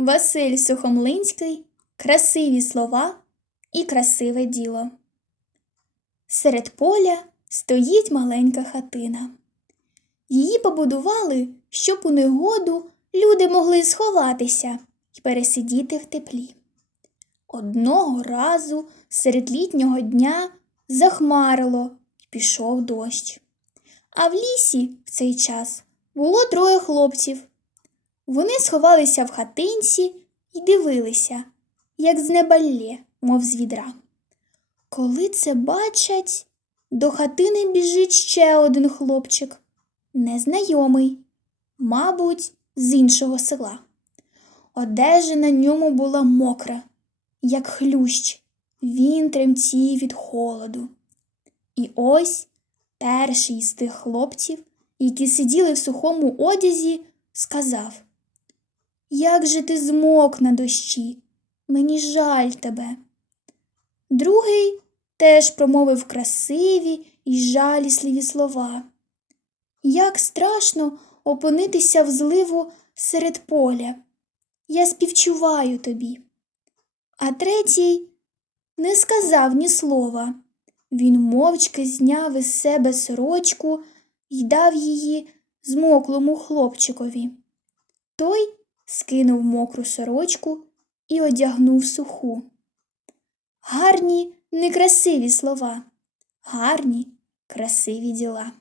Василь Сухомлинський Красиві слова і красиве діло. Серед поля стоїть маленька хатина. Її побудували, щоб у негоду люди могли сховатися і пересидіти в теплі. Одного разу серед літнього дня захмарило і пішов дощ. А в лісі в цей час було троє хлопців. Вони сховалися в хатинці і дивилися, як з неба лє, мов з відра. Коли це бачать, до хатини біжить ще один хлопчик, незнайомий, мабуть, з іншого села. Одежа на ньому була мокра, як хлющ, він тремтів від холоду. І ось перший з тих хлопців, які сиділи в сухому одязі, сказав Як же ти змок на дощі? Мені жаль тебе. Другий теж промовив красиві й жалісливі слова. Як страшно опинитися в зливу серед поля. Я співчуваю тобі. А третій не сказав ні слова. Він мовчки зняв із себе сорочку й дав її змоклому хлопчикові. Той скинув мокру сорочку і одягнув суху. Гарні, некрасиві слова, гарні, красиві діла.